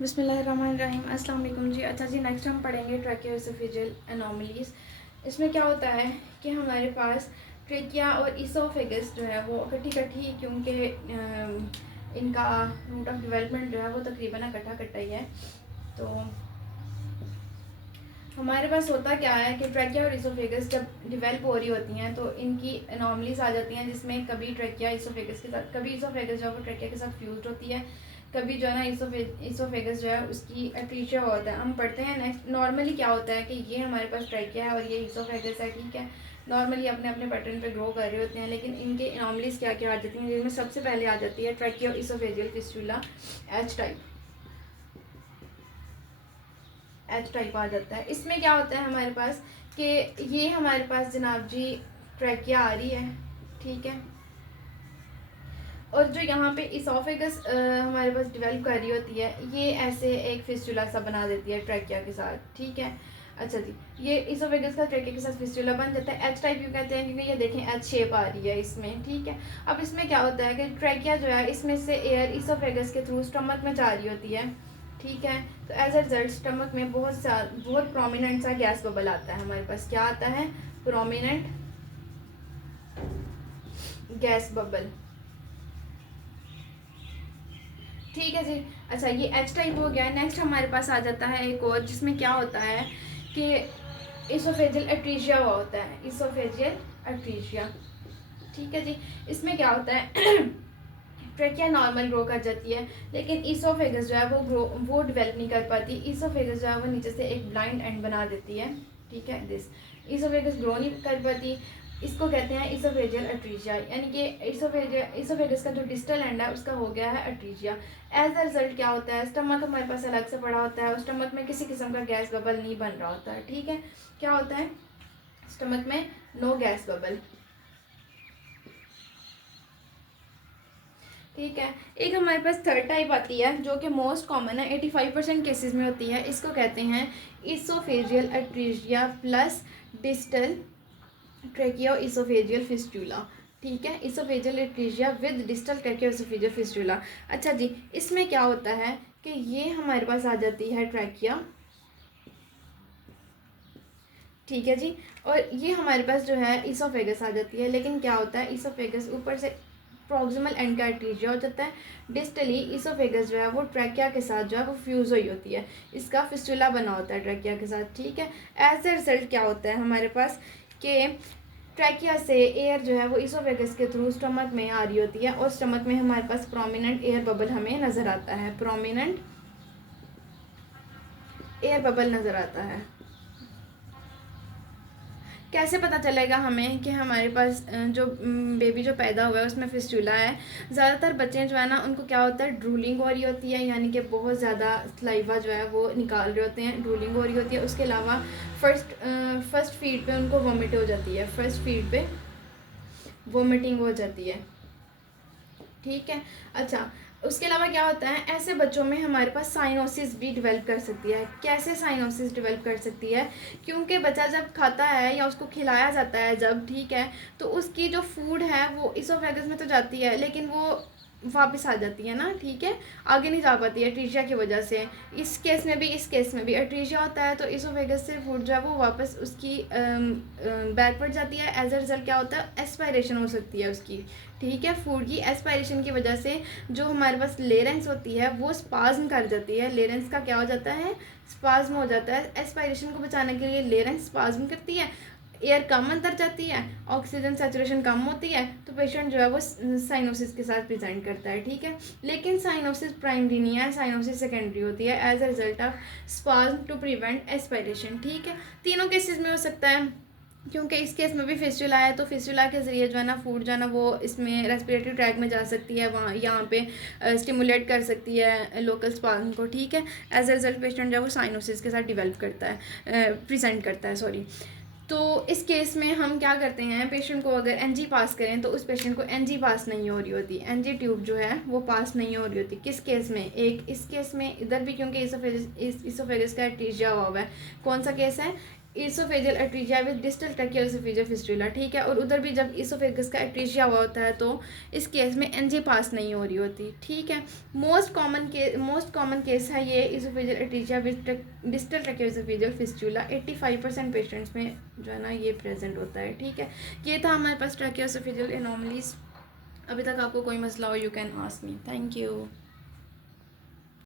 बिस्मिल्लाहिर्रहमानिर्रहीम। अस्सलाम वालेकुम जी। अच्छा जी, नेक्स्ट हम पढ़ेंगे ट्रैकियोएसोफेजियल एनोमलीज। इसमें क्या होता है कि हमारे पास ट्रेकिया और ईसोफेगस जो है वो इकट्ठी क्योंकि इनका रूट ऑफ डेवलपमेंट जो है वो तकरीबन इकट्ठा ही है। तो हमारे पास होता क्या है कि ट्रैकिया और ईसोफेगस जब डिवेल्प हो रही होती हैं तो इनकी एनोमलीज आ जाती हैं, जिसमें कभी ट्रैकिया ईसोफेगस के साथ, कभी ईसोफेगस जो है वो ट्रैकिया के साथ फ्यूज होती है, कभी जो है ना ईसोफेगस जो है उसकी एट्रीशिया होता है। हम पढ़ते हैं नेक्स्ट। नॉर्मली क्या होता है कि ये हमारे पास ट्रैकिया है और ये ईसोफेगस है, ठीक है। नॉर्मली अपने अपने पैटर्न पे ग्रो कर रहे होते हैं, लेकिन इनके एनोमलीज क्या क्या आ जाती हैं, जिनमें सबसे पहले आ जाती है tracheooesophageal fistula H type आ जाता है। इसमें क्या होता है हमारे पास कि ये हमारे पास जनाब जी ट्रैकिया आ रही है, ठीक है। और जो यहाँ पे इसोफेगस हमारे पास डेवलप कर रही होती है, ये ऐसे एक फिस्टुला सा बना देती है ट्रैकिया के साथ, ठीक है। अच्छा जी, ये इसोफेगस का ट्रैकिया के साथ फिस्टुला बन जाता है। एच टाइप क्यों कहते हैं, क्योंकि ये देखें एच शेप आ रही है इसमें, ठीक है। अब इसमें क्या होता है कि ट्रैकिया जो है इसमें से एयर इसोफेगस के थ्रू स्टमक में जा रही होती है, ठीक है। तो एज अ रिजल्ट स्टमक में बहुत प्रोमिनेंट सा गैस बबल आता है। हमारे पास क्या आता है, प्रोमिनेंट गैस बबल, ठीक है जी। अच्छा, ये एच टाइप हो गया। नेक्स्ट हमारे पास आ जाता है एक और, जिसमें क्या होता है कि इसोफेजियल एट्रीशिया हुआ होता है, इसोफेजियल एट्रीशिया, ठीक है जी। इसमें क्या होता है ट्रैकिया नॉर्मल ग्रो कर जाती है, लेकिन ईसोफेगस जो है वो डेवलप नहीं कर पाती। ईसोफेगस जो है वो नीचे से एक ब्लाइंड एंड बना देती है, ठीक है। दिस ईसोफेगस ग्रो नहीं कर पाती, इसको कहते हैं इसोफेजियल एट्रीशिया, यानी कि इसोफेगस का जो डिस्टल एंड है उसका हो गया है एट्रीशिया। एज अ रिजल्ट क्या होता है, स्टमक हमारे पास अलग से पड़ा होता है और स्टमक में किसी किस्म का गैस बबल नहीं बन रहा होता है, ठीक है। क्या होता है स्टमक में, नो गैस बबल, ठीक है। एक हमारे पास थर्ड टाइप आती है जो कि मोस्ट कॉमन है, 85% केसेस में होती है। इसको कहते हैं oesophageal atresia plus distal tracheooesophageal fistula, ठीक है। Oesophageal atresia with distal tracheooesophageal fistula. अच्छा जी, इसमें क्या होता है कि ये हमारे पास आ जाती है ट्रैकिया, ठीक है जी। और ये हमारे पास जो है इसोफेगस आ जाती है, लेकिन क्या होता है इसोफेगस ऊपर से प्रॉक्सिमल एंड का एट्रीशिया हो जाता है, डिस्टली इसोफेगस जो है वो ट्रैकिया के साथ जो है वो फ्यूज़ हुई होती है, इसका फिस्टुला बना होता है ट्रैकिया के साथ, ठीक है। एज ए रिजल्ट क्या होता है हमारे पास कि ट्रैकिया से एयर जो है वो इसोफेगस के थ्रू स्टमक में आ रही होती है और स्टमक में हमारे पास प्रोमिनेंट एयर बबल हमें नज़र आता है, प्रोमिनेंट एयर बबल नज़र आता है। कैसे पता चलेगा हमें कि हमारे पास जो बेबी जो पैदा हुआ है उसमें फिस्टुला है। ज़्यादातर बच्चे जो है ना उनको क्या होता है, ड्रूलिंग हो रही होती है, यानी कि बहुत ज़्यादा सलाइवा जो है वो निकाल रहे होते हैं, ड्रूलिंग हो रही होती है। उसके अलावा फर्स्ट फीड पे उनको वॉमिट हो जाती है, फर्स्ट फीड पे वॉमिटिंग हो जाती है, ठीक है। अच्छा, उसके अलावा क्या होता है, ऐसे बच्चों में हमारे पास साइनोसिस भी डेवलप कर सकती है। कैसे साइनोसिस डेवलप कर सकती है, क्योंकि बच्चा जब खाता है या उसको खिलाया जाता है जब, ठीक है, तो उसकी जो फूड है वो इसोफेगस में तो जाती है, लेकिन वो वापस आ जाती है ना, ठीक है, आगे नहीं जा पाती है एट्रीशिया की वजह से। इस केस में भी एट्रीशिया होता है, तो इसोफेगस से फूड जो है वो वापस उसकी बैकवर्ड जाती है। एज अ रिजल्ट क्या होता है, एस्पायरेशन हो सकती है उसकी, ठीक है। फूड की एस्पायरेशन की वजह से जो हमारे पास लेरेंस होती है वो स्पाज्म कर जाती है, लेरेंस का क्या हो जाता है, स्पाज्म हो जाता है। एस्पायरेशन को बचाने के लिए लेरेंस स्पाज्म करती है, एयर कम अंदर जाती है, ऑक्सीजन सैचुरेशन कम होती है, तो पेशेंट जो है वो साइनोसिस के साथ प्रेजेंट करता है, ठीक है। लेकिन साइनोसिस प्राइमरी नहीं है, साइनोसिस सेकेंडरी होती है as a result of spasm to prevent aspiration, ठीक है। तीनों केसेस में हो सकता है, क्योंकि इस केस में भी फिस्टुला है, तो फिस्टुला के ज़रिए जो है ना फूड जो है ना वो इसमें रेस्पिरेटरी ट्रैक में जा सकती है, वहाँ यहाँ पे स्टिमुलेट कर सकती है लोकल स्पाज्म को, ठीक है। एज अ रिजल्ट पेशेंट जो है वो साइनोसिस के साथ डिवेल्प करता है, प्रेजेंट करता है, सॉरी। तो इस केस में हम क्या करते हैं, पेशेंट को अगर एनजी पास करें तो उस पेशेंट को एनजी पास नहीं हो रही होती, एनजी ट्यूब जो है वो पास नहीं हो रही होती। किस केस में, एक इस केस में, इधर भी क्योंकि इसोफेगस का एट्रीशिया हुआ है। कौन सा केस है, oesophageal atresia with distal tracheooesophageal fistula, ठीक है। और उधर भी जब इसोफेगस का एट्रीजिया हुआ होता है तो इस केस में एनजी पास नहीं हो रही होती, ठीक है। मोस्ट कॉमन केस है ये oesophageal atresia with distal tracheooesophageal fistula. 85% patients में जो है ना ये प्रेजेंट होता है, ठीक है। ये था हमारे पास ट्रैकियोएसोफेजियल एनोमलीज। अभी तक आपको कोई मसला हो, you can ask me. Thank you.